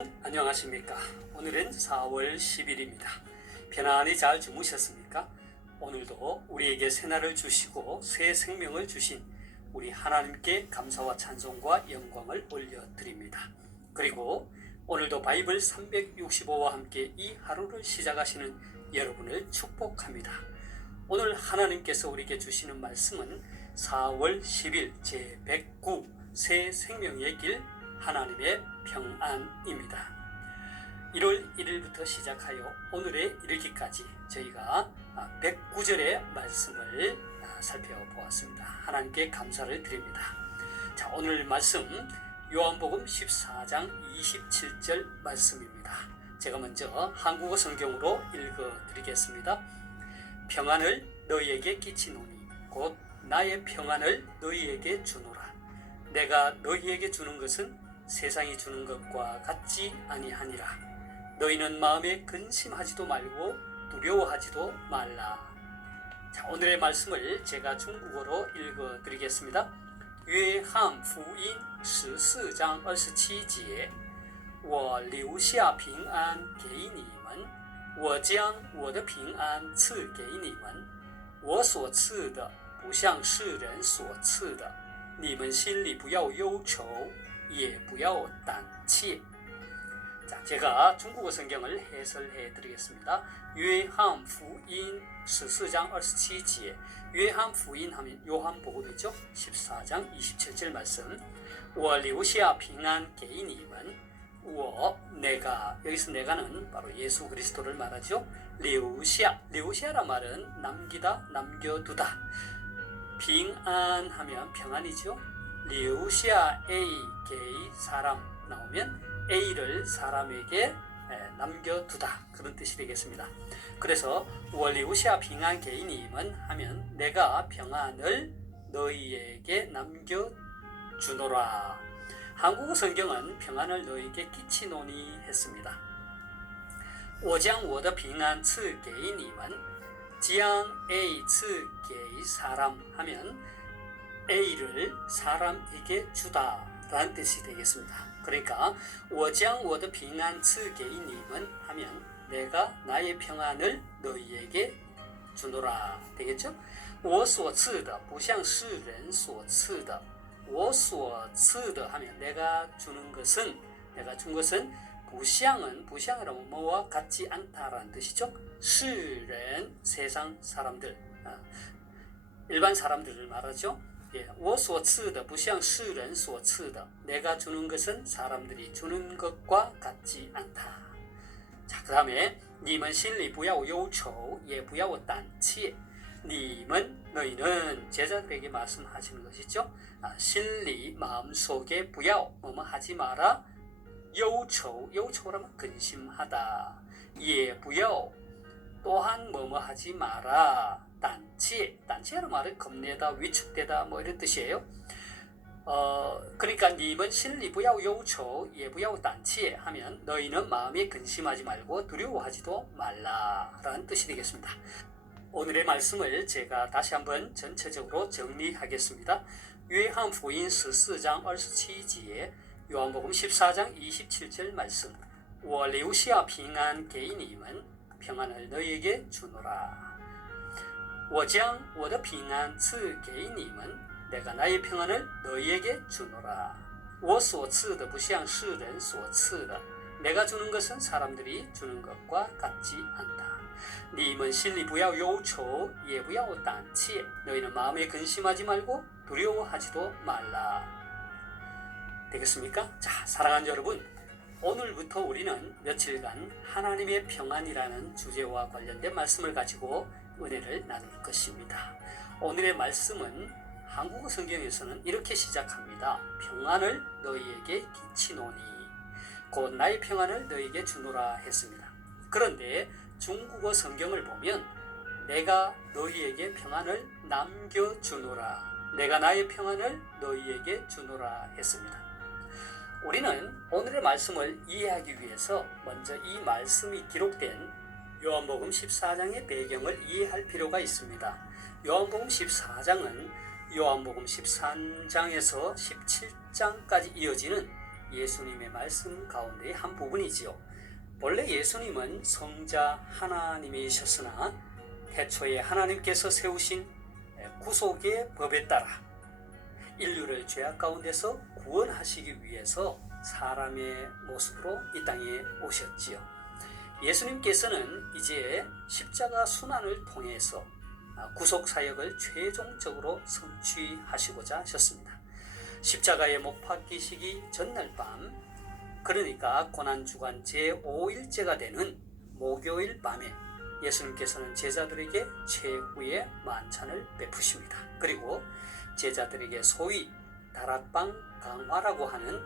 안녕하십니까. 오늘은 4월 10일입니다. 편안히 잘 주무셨습니까? 오늘도 우리에게 새날을 주시고 새 생명을 주신 우리 하나님께 감사와 찬송과 영광을 올려드립니다. 그리고 오늘도 바이블 365와 함께 이 하루를 시작하시는 여러분을 축복합니다. 오늘 하나님께서 우리에게 주시는 말씀은 4월 10일 제109 새 생명의 길 하나님의 평안입니다. 1월 1일부터 시작하여 오늘에 이르기까지 저희가 109절의 말씀을 살펴보았습니다. 하나님께 감사를 드립니다. 자, 오늘 말씀 요한복음 14장 27절 말씀입니다. 제가 먼저 한국어 성경으로 읽어드리겠습니다. 평안을 너희에게 끼치노니 곧 나의 평안을 너희에게 주노라. 내가 너희에게 주는 것은 세상이 주는 것과 같지 아니하니라. 너희는 마음에 근심하지도 말고 두려워하지도 말라. 자, 오늘의 말씀을 제가 중국어로 읽어드리겠습니다. 约翰福音14章27节我留下平安给你们我将我的平安赐给你们我所赐的不像世人所赐的你们心里不要忧愁也不要胆怯. 자, 제가 중국어 성경을 해설해 드리겠습니다. 요한복음 14장 27절. 요한복음 하면 요한복음이죠. 14장 27절 말씀. 我留下平安给你们내가, 여기서 내가는 바로 예수 그리스도를 말하죠. 留下, 留下란 말은 남기다, 남겨두다. 평안하면 평안이죠. 留下 A给 사람 나오면 A를 사람에게 남겨두다, 그런 뜻이 되겠습니다. 그래서 我留下平安给你们 하면 내가 평안을 너희에게 남겨주노라. 한국어 성경은 평안을 너희에게 끼치노니 했습니다. 我将我的平安赐给你们将 A 赐给 사람 하면 A를 사람에게 주다 라는 뜻이 되겠습니다. 그러니까 我将我的平安赐给你们 하면 내가 나의 평안을 너희에게 주노라 되겠죠? 我所赐的不像世人所赐的我所赐的 하면 내가 주는 것은, 내가 준 것은 부샹은, 부샹이라면 뭐와 같지 않다라는 뜻이죠. 世人 세상 사람들, 일반 사람들을 말하죠. 我所赐的不像世人所赐的 내가 주는 것은 사람들이 주는 것과 같지 않다. 자, 그 다음에 你们心里不要忧愁也不要胆怯 너희는 제자들에게 말씀하시는 것이죠.心里 마음속에 不要 뭐뭐 하지 마라. 忧愁 忧愁라면 근심하다. 也不要 또한 뭐뭐 하지 마라. 胆怯 胆怯라는 말은 겁내다, 위축되다 뭐 이런 뜻이에요. 그러니까 你们心里不要忧愁也不要胆怯 하면 너희는 마음에 근심하지 말고 두려워하지도 말라라는 뜻이 되겠습니다. 오늘의 말씀을 제가 다시 한번 전체적으로 정리하겠습니다. 요한복음 14장 27절, 요한복음 14장 27절 말씀. 我留下平安给你们 평안을 너희에게 주노라. 我将我的平安赐给你们 내가 나의 평안을 너희에게 주노라. 我所赐的不像世人所赐的 내가 주는 것은 사람들이 주는 것과 같지 않다. 你们心里不要忧愁也不要胆怯 너희는 마음에 근심하지 말고 두려워하지도 말라. 되겠습니까? 자, 사랑하는 여러분, 오늘부터 우리는 며칠간 하나님의 평안이라는 주제와 관련된 말씀을 가지고 은혜를 나눌 것입니다. 오늘의 말씀은 한국어 성경에서는 이렇게 시작합니다. 평안을 너희에게 끼치노니 곧 나의 평안을 너희에게 주노라 했습니다. 그런데 중국어 성경을 보면 내가 너희에게 평안을 남겨주노라, 내가 나의 평안을 너희에게 주노라 했습니다. 우리는 오늘의 말씀을 이해하기 위해서 먼저 이 말씀이 기록된 요한복음 14장의 배경을 이해할 필요가 있습니다. 요한복음 14장은 요한복음 13장에서 17장까지 이어지는 예수님의 말씀 가운데의 한 부분이지요. 본래 예수님은 성자 하나님이셨으나 태초에 하나님께서 세우신 구속의 법에 따라 인류를 죄악 가운데서 구원하시기 위해서 사람의 모습으로 이 땅에 오셨지요. 예수님께서는 이제 십자가 순환을 통해서 구속 사역을 최종적으로 성취하시고자 하셨습니다. 십자가에 못 박히시기 전날 밤, 그러니까 고난주간 제5일째가 되는 목요일 밤에 예수님께서는 제자들에게 최후의 만찬을 베푸십니다. 그리고 제자들에게 소위 다락방 강화라고 하는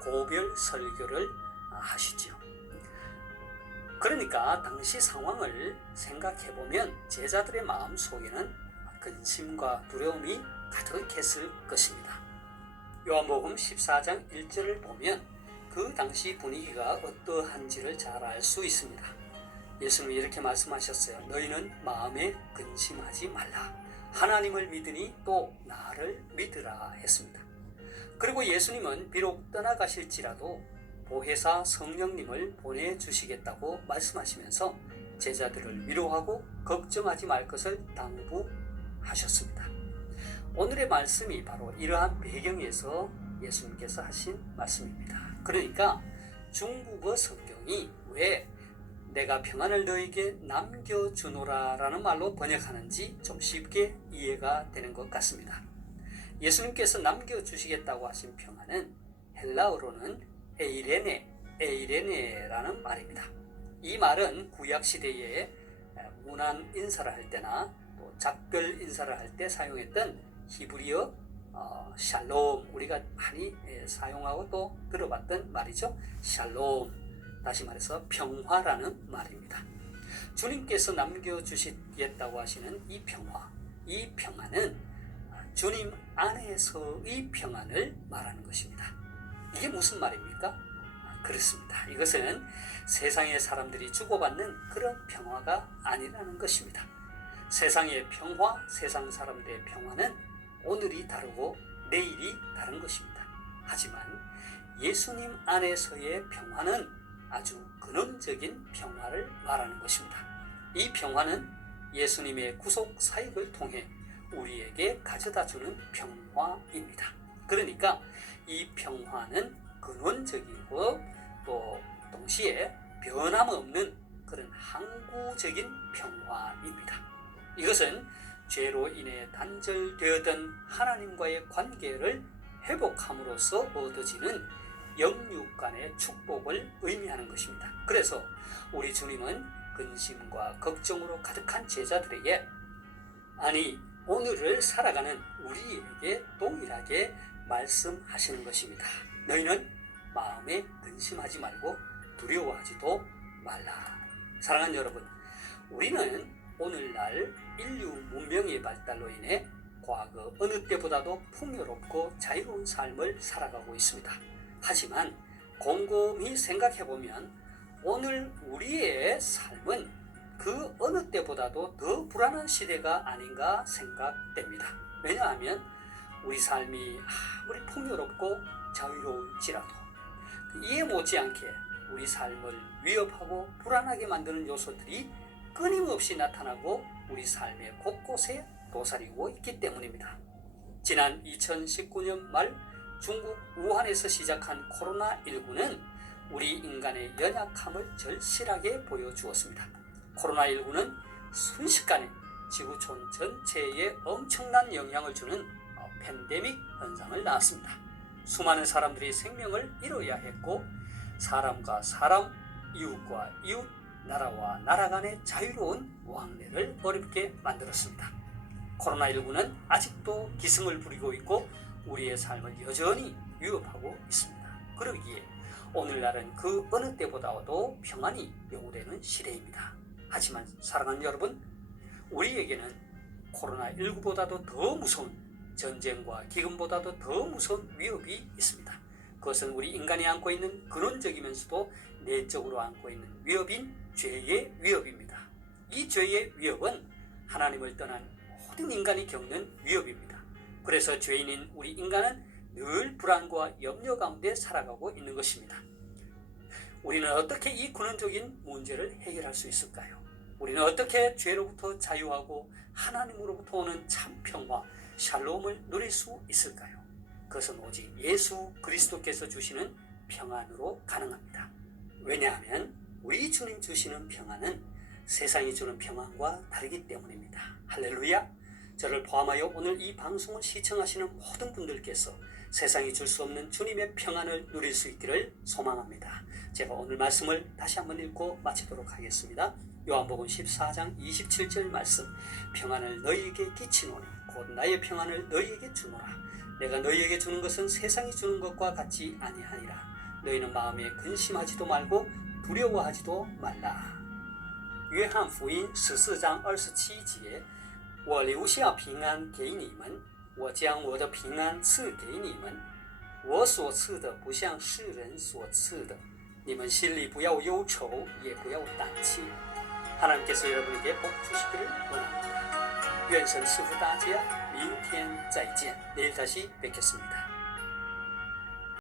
고별 설교를 하시지요. 그러니까 당시 상황을 생각해보면 제자들의 마음 속에는 근심과 두려움이 가득했을 것입니다. 요한복음 14장 1절을 보면 그 당시 분위기가 어떠한지를 잘 알 수 있습니다. 예수님이 이렇게 말씀하셨어요. 너희는 마음에 근심하지 말라. 하나님을 믿으니 또 나를 믿으라 했습니다. 그리고 예수님은 비록 떠나가실지라도 보혜사 성령님을 보내주시겠다고 말씀하시면서 제자들을 위로하고 걱정하지 말 것을 당부하셨습니다. 오늘의 말씀이 바로 이러한 배경에서 예수님께서 하신 말씀입니다. 그러니까 중국어 성경이 왜 내가 평안을 너에게 남겨주노라 라는 말로 번역하는지 좀 쉽게 이해가 되는 것 같습니다. 예수님께서 남겨주시겠다고 하신 평안은 헬라어로는 에이레네라는 말입니다. 이 말은 구약시대에 문안 인사를 할 때나 또 작별 인사를 할 때 사용했던 히브리어 샬롬, 우리가 많이 사용하고 또 들어봤던 말이죠. 샬롬, 다시 말해서 평화라는 말입니다. 주님께서 남겨주시겠다고 하시는 이 평화는 주님 안에서의 평안을 말하는 것입니다. 이게 무슨 말입니까? 그렇습니다. 이것은 세상의 사람들이 주고받는 그런 평화가 아니라는 것입니다. 세상의 평화, 세상 사람들의 평화는 오늘이 다르고 내일이 다른 것입니다. 하지만 예수님 안에서의 평화는 아주 근원적인 평화를 말하는 것입니다. 이 평화는 예수님의 구속 사역을 통해 우리에게 가져다주는 평화입니다. 그러니까 이 평화는 근원적이고 또 동시에 변함없는 그런 항구적인 평화입니다. 이것은 죄로 인해 단절되었던 하나님과의 관계를 회복함으로써 얻어지는 영육 간의 축복을 의미하는 것입니다. 그래서 우리 주님은 근심과 걱정으로 가득한 제자들에게, 아니 오늘을 살아가는 우리에게 동일하게 말씀하시는 것입니다. 너희는 마음에 근심하지 말고 두려워하지도 말라. 사랑하는 여러분, 우리는 오늘날 인류 문명의 발달로 인해 과거 어느 때보다도 풍요롭고 자유로운 삶을 살아가고 있습니다. 하지만 곰곰이 생각해보면 오늘 우리의 삶은 그 어느 때보다도 더 불안한 시대가 아닌가 생각됩니다. 왜냐하면 우리 삶이 아무리 풍요롭고 자유로울지라도 이해 못지않게 우리 삶을 위협하고 불안하게 만드는 요소들이 끊임없이 나타나고 우리 삶의 곳곳에 도사리고 있기 때문입니다. 지난 2019년 말 중국 우한에서 시작한 코로나19는 우리 인간의 연약함을 절실하게 보여주었습니다. 코로나19는 순식간에 지구촌 전체에 엄청난 영향을 주는 팬데믹 현상을 낳았습니다. 수많은 사람들이 생명을 잃어야 했고 사람과 사람, 이웃과 이웃, 나라와 나라 간의 자유로운 왕래를 어렵게 만들었습니다. 코로나19는 아직도 기승을 부리고 있고 우리의 삶을 여전히 위협하고 있습니다. 그러기에 오늘날은 그 어느 때보다도 평안이 요구되는 시대입니다. 하지만 사랑하는 여러분, 우리에게는 코로나19보다도 더 무서운 전쟁과 기근보다도 더 무서운 위협이 있습니다. 그것은 우리 인간이 안고 있는 근원적이면서도 내적으로 안고 있는 위협인 죄의 위협입니다. 이 죄의 위협은 하나님을 떠난 모든 인간이 겪는 위협입니다. 그래서 죄인인 우리 인간은 늘 불안과 염려 가운데 살아가고 있는 것입니다. 우리는 어떻게 이 근원적인 문제를 해결할 수 있을까요? 우리는 어떻게 죄로부터 자유하고 하나님으로부터 오는 참 평화, 샬롬을 누릴 수 있을까요? 그것은 오직 예수 그리스도께서 주시는 평안으로 가능합니다. 왜냐하면 우리 주님 주시는 평안은 세상이 주는 평안과 다르기 때문입니다. 할렐루야! 저를 포함하여 오늘 이 방송을 시청하시는 모든 분들께서 세상이 줄 수 없는 주님의 평안을 누릴 수 있기를 소망합니다. 제가 오늘 말씀을 다시 한번 읽고 마치도록 하겠습니다. 요한복음 14장 27절 말씀, 평안을 너희에게 끼치노니 곧 나의 평안을 너희에게 주노라. 내가 너희에게 주는 것은 세상이 주는 것과 같지 아니하니라. 너희는 마음에 근심하지도 말고 두려워하지도 말라. 约翰福音14章27节，我留下平安给你们，我将我的平安赐给你们，我所赐的不像世人所赐的，你们心里不要忧愁，也不要胆气。 하나님께서 여러분에게 복 주시기를 원합니다. 愿神赐福大家，明天再见。 내일 다시 뵙겠습니다.